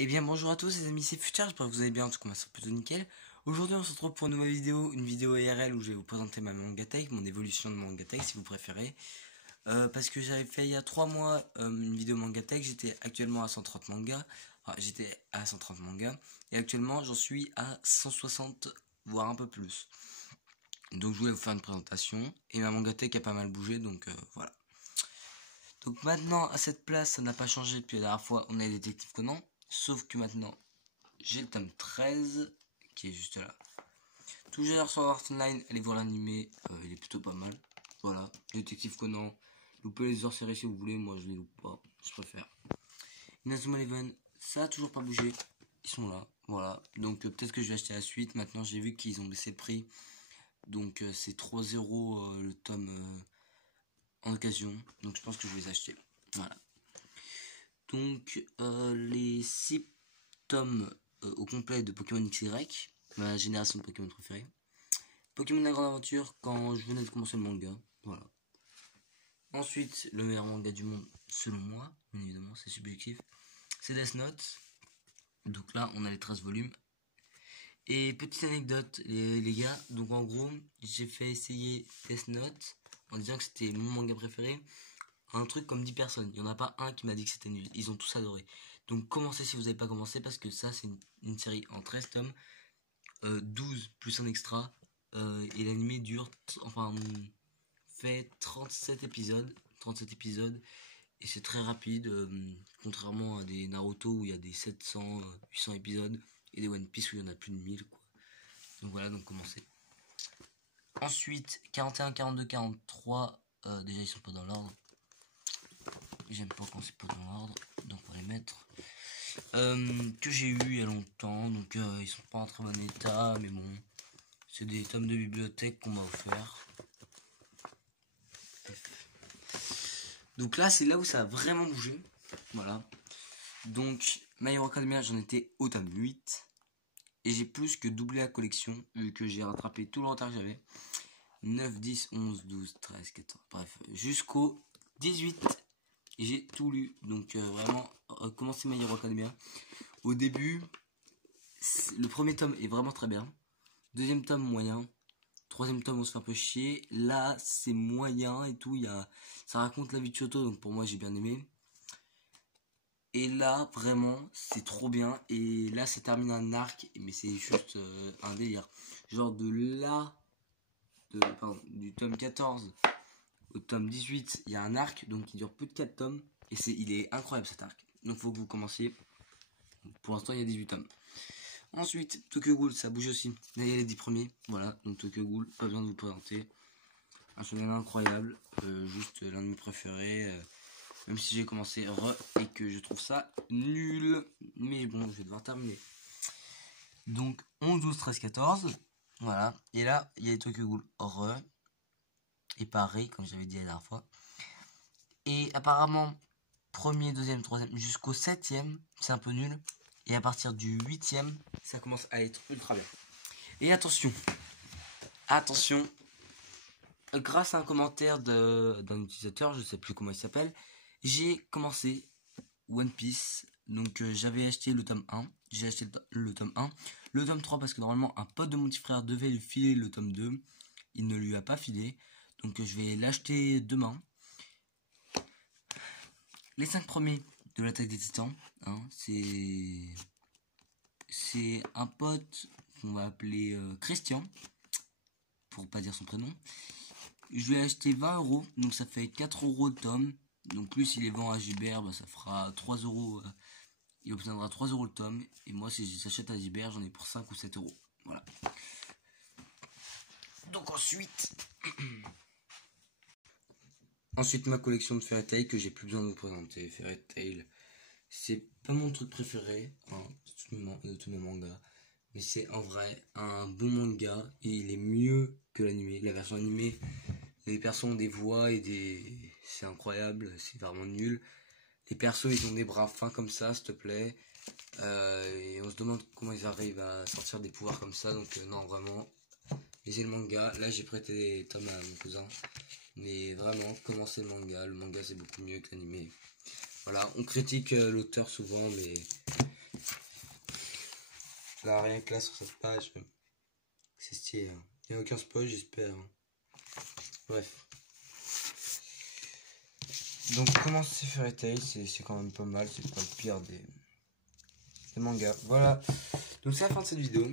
Eh bien bonjour à tous les amis, c'est Futur, j'espère que vous allez bien, en tout cas ça va plutôt nickel. Aujourd'hui on se retrouve pour une nouvelle vidéo, une vidéo IRL où je vais vous présenter ma manga tech, mon évolution de manga tech si vous préférez. Parce que j'avais fait il y a 3 mois une vidéo manga tech, j'étais actuellement à 130 mangas, et actuellement j'en suis à 160 voire un peu plus. Donc je voulais vous faire une présentation, et ma manga tech a pas mal bougé, donc voilà. Donc maintenant à cette place ça n'a pas changé depuis la dernière fois, on a les détectives Conan, sauf que maintenant j'ai le tome 13 qui est juste là. Toujours sur Art Online, allez voir l'animé, il est plutôt pas mal. Voilà, Détective Conan, loupez les hors séries si vous voulez, moi je les loupe pas, je préfère. Inazuma Eleven, ça a toujours pas bougé, ils sont là, voilà. Donc peut-être que je vais acheter la suite, maintenant j'ai vu qu'ils ont baissé le prix. Donc c'est 3€ le tome en occasion, donc je pense que je vais les acheter. Voilà. Donc les 6 tomes au complet de Pokémon XY, ma génération de Pokémon préférée. Pokémon la grande aventure quand je venais de commencer le manga, voilà. Ensuite, le meilleur manga du monde, selon moi, bien évidemment, c'est subjectif, c'est Death Note. Donc là, on a les 13 volumes. Et petite anecdote, les gars, donc en gros, j'ai fait essayer Death Note en disant que c'était mon manga préféré. Un truc comme 10 personnes, il n'y en a pas un qui m'a dit que c'était nul, ils ont tous adoré. Donc commencez si vous n'avez pas commencé, parce que ça c'est une série en 13 tomes, 12 plus un extra, et l'animé dure, fait 37 épisodes, et c'est très rapide, contrairement à des Naruto où il y a des 700, 800 épisodes, et des One Piece où il y en a plus de 1000 quoi. Donc voilà, donc commencez. Ensuite, 41, 42, 43, déjà ils sont pas dans l'ordre. J'aime pas quand c'est pas dans l'ordre, donc on va les mettre. Que j'ai eu il y a longtemps, donc ils sont pas en très bon état, mais bon, c'est des tomes de bibliothèque qu'on m'a offert. Donc là, c'est là où ça a vraiment bougé, voilà. Donc, My Hero Academia, j'en étais au tome 8, et j'ai plus que doublé la collection, vu que j'ai rattrapé tout le retard que j'avais. 9, 10, 11, 12, 13, 14, bref, jusqu'au 18. J'ai tout lu, donc vraiment, commencez My Hero Academia. Au début, le premier tome est vraiment très bien. Deuxième tome, moyen. Troisième tome, on se fait un peu chier. Là, c'est moyen et tout. Ça raconte la vie de Choto, donc pour moi, j'ai bien aimé. Et là, vraiment, c'est trop bien. Et là, ça termine un arc, mais c'est juste un délire. Genre du tome 14 au tome 18, il y a un arc, donc il dure plus de 4 tomes. Et il est incroyable cet arc. Donc faut que vous commenciez. Pour l'instant, il y a 18 tomes. Ensuite, Tokyo Ghoul, ça bouge aussi. Là, il y a les 10 premiers. Voilà, donc Tokyo Ghoul, pas besoin de vous présenter. Un shonen incroyable. Juste l'un de mes préférés. Même si j'ai commencé et que je trouve ça nul. Mais bon, je vais devoir terminer. Donc, 11, 12, 13, 14. Voilà. Et là, il y a les Tokyo Ghoul et pareil, comme j'avais dit la dernière fois. Et apparemment, premier, deuxième, troisième, jusqu'au 7ème, c'est un peu nul. Et à partir du 8ème, ça commence à être ultra bien. Et attention, grâce à un commentaire d'un utilisateur, je sais plus comment il s'appelle, j'ai commencé One Piece. Donc j'avais acheté le tome 1, j'ai acheté le tome 1, le tome 3 parce que normalement un pote de mon petit frère devait lui filer le tome 2, il ne lui a pas filé, donc je vais l'acheter demain. Les 5 premiers de l'attaque des titans, hein, c'est un pote qu'on va appeler Christian, pour pas dire son prénom. Je lui ai acheté 20€, donc ça fait 4€ le tome. Donc plus il les vend à Gibert, bah, ça fera 3€. Il obtiendra 3€ le tome. Et moi si j'achète à Gibert, j'en ai pour 5 ou 7€. Voilà. Donc ensuite ma collection de Fairy Tail que j'ai plus besoin de vous présenter. Fairy Tail, c'est pas mon truc préféré, hein, de tous mes mangas. Mais c'est en vrai un bon manga et il est mieux que l'animé. La version animée, les persos ont des voix et c'est incroyable, c'est vraiment nul. Les persos ils ont des bras fins comme ça, s'il te plaît. Et on se demande comment ils arrivent à sortir des pouvoirs comme ça. Donc non, vraiment, lisez le manga. Là j'ai prêté des tomes à mon cousin. Mais vraiment, commencez le manga. Le manga c'est beaucoup mieux que l'animé. Voilà, on critique l'auteur souvent, mais là, rien que là sur cette page, c'est stylé. Hein. Il n'y a aucun spoil, j'espère. Hein. Bref. Donc commencer Fairy Tail, c'est quand même pas mal, c'est pas le pire des mangas. Voilà. Donc c'est la fin de cette vidéo.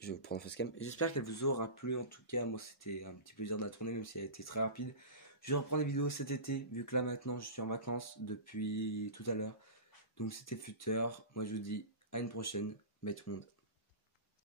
Je vais prendre facecam. J'espère qu'elle vous aura plu. En tout cas, moi c'était un petit plaisir de la tourner, même si elle a été très rapide. Je vais reprendre les vidéos cet été, vu que là maintenant je suis en vacances depuis tout à l'heure. Donc c'était Futur. Moi je vous dis à une prochaine. Bye tout le monde.